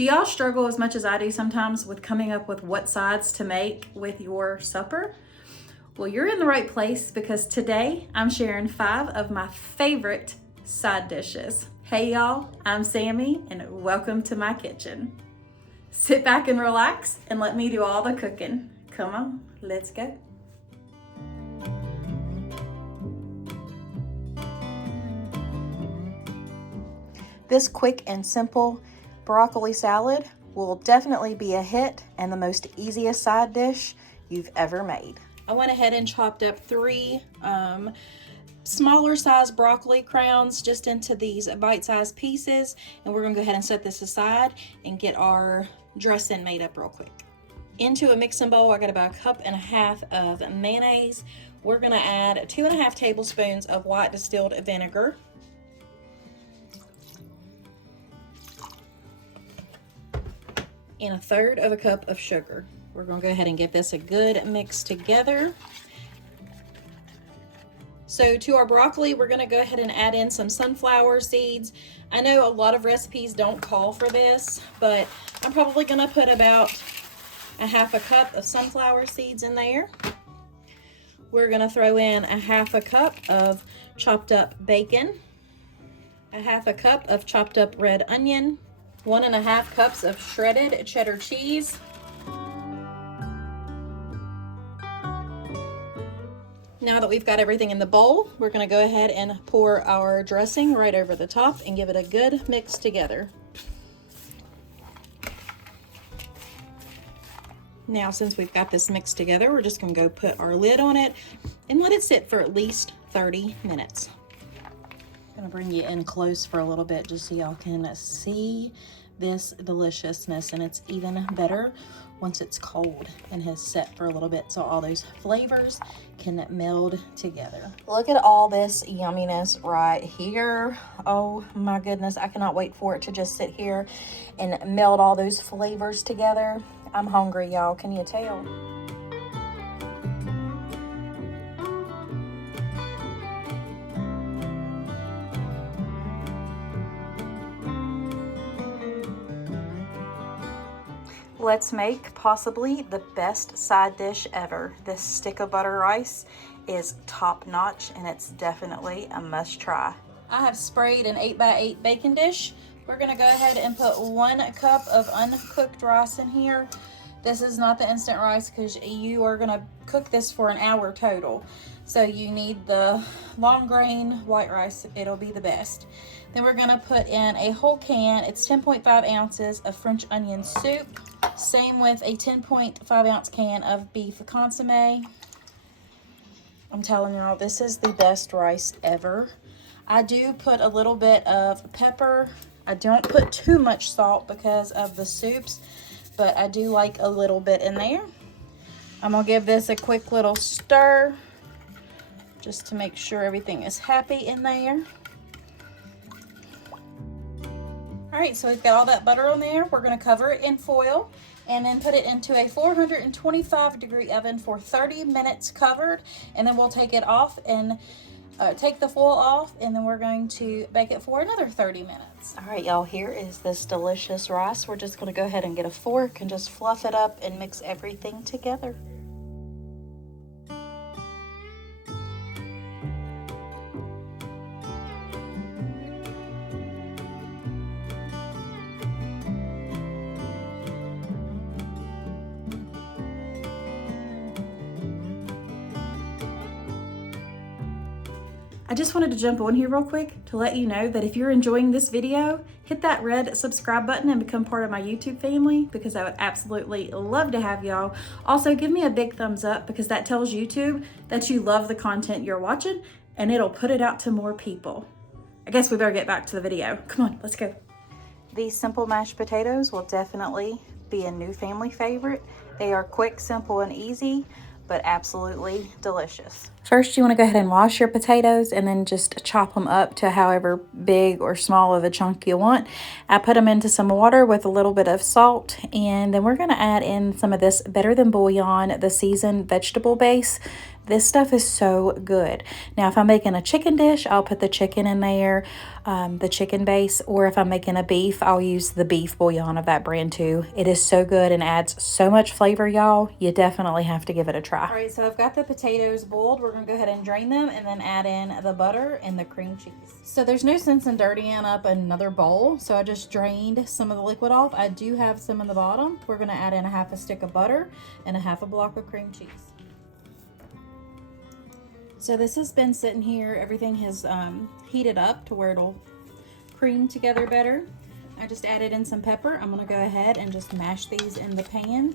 Do y'all struggle as much as I do sometimes with coming up with what sides to make with your supper? Well, you're in the right place because today I'm sharing 5 of my favorite side dishes. Hey y'all, I'm Sammy and welcome to my kitchen. Sit back and relax and let me do all the cooking. Come on, let's go. This quick and simple broccoli salad will definitely be a hit and the most easiest side dish you've ever made. I went ahead and chopped up 3 smaller size broccoli crowns just into these bite-sized pieces, and we're gonna go ahead and set this aside and get our dressing made up real quick. Into a mixing bowl, I got about 1.5 cups of mayonnaise. We're gonna add 2.5 tablespoons of white distilled vinegar, and 1/3 cup of sugar. We're gonna go ahead and get this a good mix together. So to our broccoli, we're gonna go ahead and add in some sunflower seeds. I know a lot of recipes don't call for this, but I'm probably gonna put about 1/2 cup of sunflower seeds in there. We're gonna throw in 1/2 cup of chopped up bacon, 1/2 cup of chopped up red onion, 1.5 cups of shredded cheddar cheese, Now that we've got everything in the bowl, we're going to go ahead and pour our dressing right over the top and give it a good mix together. Now, since we've got this mixed together, we're just going to go put our lid on it and let it sit for at least 30 minutes. I'm going to bring you in close for a little bit just so y'all can see this deliciousness, and it's even better once it's cold and has set for a little bit so all those flavors can meld together. Look at all this yumminess right here. Oh my goodness, I cannot wait for it to just sit here and meld all those flavors together. I'm hungry, y'all. Can you tell? Let's make possibly the best side dish ever. This stick of butter rice is top notch and it's definitely a must try. I have sprayed an 8x8 baking dish. We're gonna go ahead and put 1 cup of uncooked rice in here. This is not the instant rice because you are gonna cook this for an hour total. So you need the long grain white rice, it'll be the best. Then we're gonna put in a whole can, it's 10.5 ounces of French onion soup. Same with a 10.5 ounce can of beef consomme. I'm telling y'all, this is the best rice ever. I do put a little bit of pepper. I don't put too much salt because of the soups, but I do like a little bit in there. I'm gonna give this a quick little stir just to make sure everything is happy in there. All right, so we've got all that butter on there. We're gonna cover it in foil and then put it into a 425-degree oven for 30 minutes covered, and then we'll take it off and take the foil off, and then we're going to bake it for another 30 minutes. All right, y'all, here is this delicious rice. We're just gonna go ahead and get a fork and just fluff it up and mix everything together. I just wanted to jump on here real quick to let you know that if you're enjoying this video, hit that red subscribe button and become part of my YouTube family, because I would absolutely love to have y'all. Also, give me a big thumbs up because that tells YouTube that you love the content you're watching and it'll put it out to more people. I guess we better get back to the video. Come on, let's go. These simple mashed potatoes will definitely be a new family favorite. They are quick, simple, and easy, but absolutely delicious. First, you want to go ahead and wash your potatoes and then just chop them up to however big or small of a chunk you want. I put them into some water with a little bit of salt, and then we're going to add in some of this Better Than Bouillon, the seasoned vegetable base. This stuff is so good. Now, if I'm making a chicken dish, I'll put the chicken in there, the chicken base, or if I'm making a beef, I'll use the beef bouillon of that brand too. It is so good and adds so much flavor, y'all. You definitely have to give it a try. All right, so I've got the potatoes boiled. We're gonna go ahead and drain them and then add in the butter and the cream cheese. So there's no sense in dirtying up another bowl, so I just drained some of the liquid off. I do have some in the bottom. We're gonna add in a half a stick of butter and a half a block of cream cheese. So this has been sitting here. Everything has heated up to where it'll cream together better. I just added in some pepper. I'm gonna go ahead and just mash these in the pan,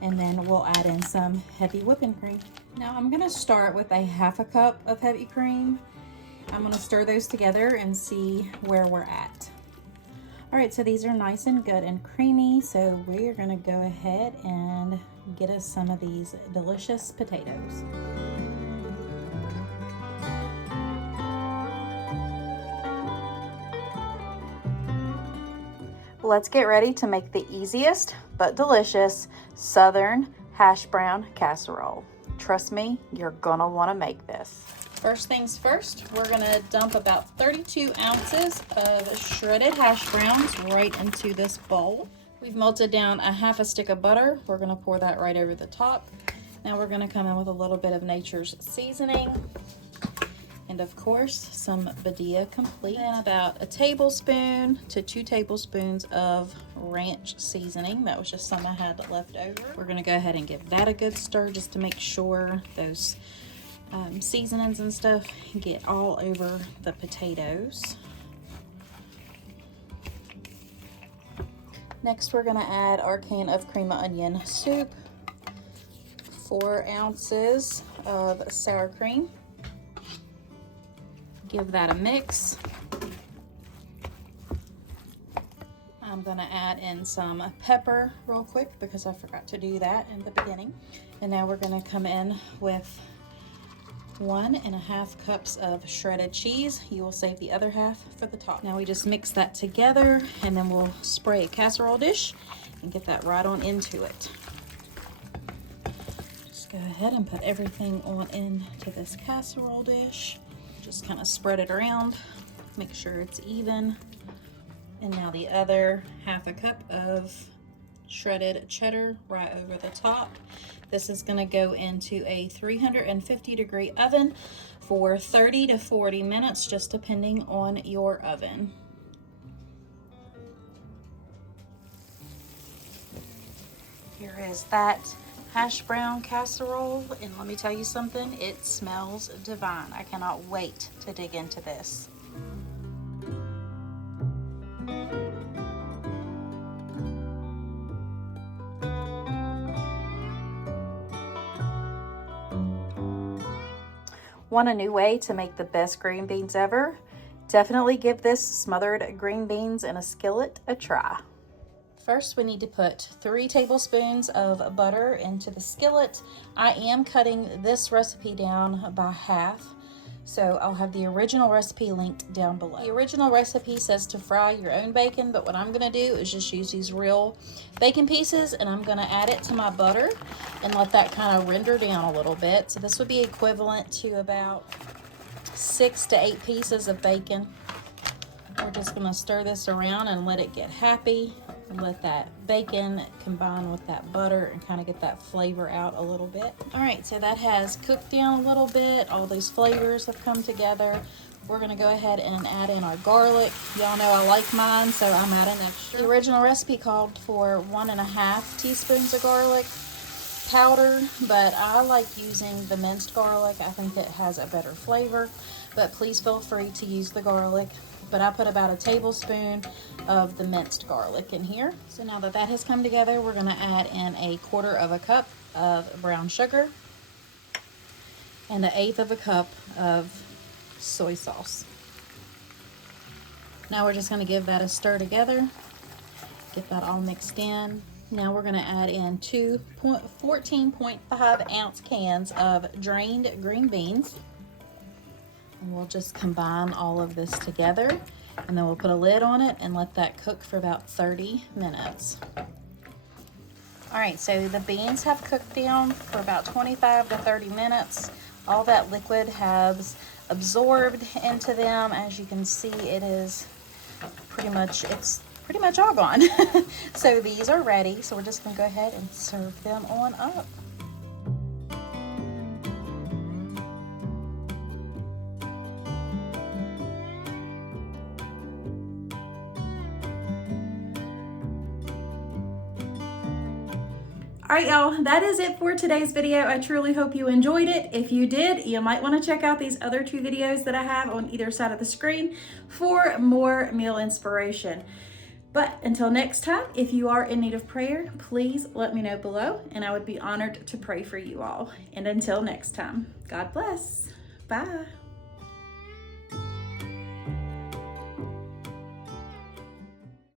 and then we'll add in some heavy whipping cream. Now I'm gonna start with a half a cup of heavy cream. I'm gonna stir those together and see where we're at. All right, so these are nice and good and creamy. So we're gonna go ahead and get us some of these delicious potatoes. Let's get ready to make the easiest but delicious Southern hash brown casserole. Trust me, you're gonna wanna make this. First things first, we're gonna dump about 32 ounces of shredded hash browns right into this bowl. We've melted down a half a stick of butter. We're gonna pour that right over the top. Now we're gonna come in with a little bit of nature's seasoning. And of course, some Badia complete. And about a tablespoon to 2 tablespoons of ranch seasoning. That was just some I had left over. We're gonna go ahead and give that a good stir just to make sure those seasonings and stuff get all over the potatoes. Next, we're gonna add our can of cream of onion soup, 4 ounces of sour cream. Give that a mix. I'm gonna add in some pepper real quick because I forgot to do that in the beginning. And now we're gonna come in with 1.5 cups of shredded cheese. You will save the other half for the top. Now we just mix that together, and then we'll spray a casserole dish and get that right on into it. Just go ahead and put everything on into this casserole dish. Just kind of spread it around, make sure it's even. And now the other half a cup of shredded cheddar right over the top. This is going to go into a 350-degree oven for 30 to 40 minutes, just depending on your oven. Here is that hash brown casserole, and let me tell you something, it smells divine. I cannot wait to dig into this. Want a new way to make the best green beans ever? Definitely give this smothered green beans in a skillet a try. First, we need to put 3 tablespoons of butter into the skillet. I am cutting this recipe down by half, so I'll have the original recipe linked down below. The original recipe says to fry your own bacon, but what I'm gonna do is just use these real bacon pieces, and I'm gonna add it to my butter and let that kind of render down a little bit. So this would be equivalent to about 6 to 8 pieces of bacon. We're just gonna stir this around and let it get happy. Let that bacon combine with that butter and kind of get that flavor out a little bit. All right, so that has cooked down a little bit. All these flavors have come together. We're gonna go ahead and add in our garlic. Y'all know I like mine, so I'm adding extra. The original recipe called for 1.5 teaspoons of garlic powder, but I like using the minced garlic. I think it has a better flavor, but please feel free to use the garlic. But I put about a tablespoon of the minced garlic in here. So now that that has come together, we're gonna add in 1/4 cup of brown sugar and 1/8 cup of soy sauce. Now we're just gonna give that a stir together, get that all mixed in. Now we're gonna add in 2 14.5 ounce cans of drained green beans. And we'll just combine all of this together, and then we'll put a lid on it and let that cook for about 30 minutes. All right, so the beans have cooked down for about 25 to 30 minutes. All that liquid has absorbed into them. As you can see, it's pretty much all gone. So these are ready. So we're just gonna go ahead and serve them on up. All right, y'all, that is it for today's video. I truly hope you enjoyed it. If you did, you might want to check out these other 2 videos that I have on either side of the screen for more meal inspiration. But until next time, if you are in need of prayer, please let me know below, and I would be honored to pray for you all. And until next time, God bless. Bye.